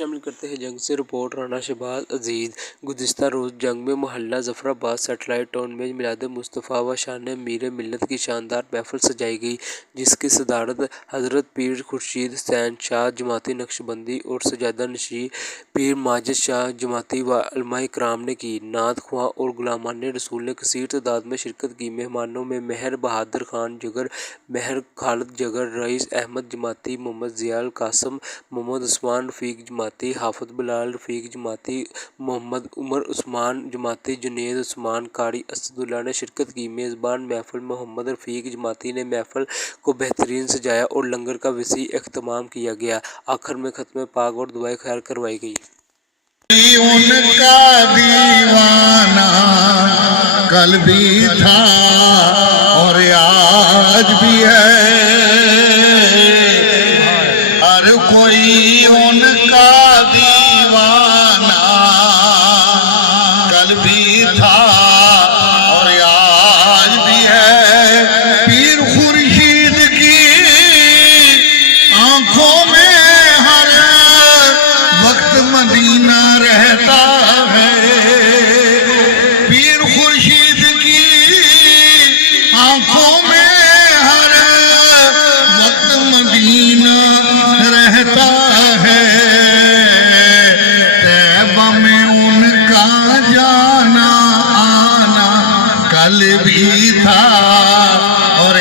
شامل کرتے ہیں جنگ سے رپورٹ رانا شہباز عزیز۔ گزشتہ روز جنگ میں محلہ ظفرآباد سیٹلائٹ ٹاؤن میں میلاد مصطفیٰ و شان میر ملت کی شاندار محفل سجائی گئی، جس کی صدارت حضرت پیر خورشید حسین شاہ جماعتی نقشبندی اور سجادہ نشین پیر ماجد شاہ جماعتی و علماء کرام نے کی۔ نعت خواں اور غلامان رسول نے کثیر تعداد میں شرکت کی۔ مہمانوں میں مہر بہادر خان جگر، مہر خالد جگر، رئیس احمد جماعتی، محمد ضیاء القاسم، محمد عثمان رفیق جماعتی، حافظ بلال رفیق جماعتی، محمد عمر عثمان جماعتی، جنید عثمان، قاری اسد اللہ نے شرکت کی۔ میزبان محفل محمد رفیق جماعتی نے محفل کو بہترین سجایا اور لنگر کا وسیع اہتمام کیا گیا۔ آخر میں ختم پاک اور دعائے خیر کروائی گئی۔ ان کا دیوانہ کل بھی تھا اور آج بھی ہے، ہر کوئی ان کا دیوانہ کل بھی تھا اور آج بھی ہے۔ پیر خورشید کی آنکھوں میں ہر وقت مدینہ رہتا ہے، پیر خورشید کی آنکھوں میں ہر وقت مدینہ رہتا ہے۔ طیبہ میں ان کا جانا آنا کل بھی تھا اور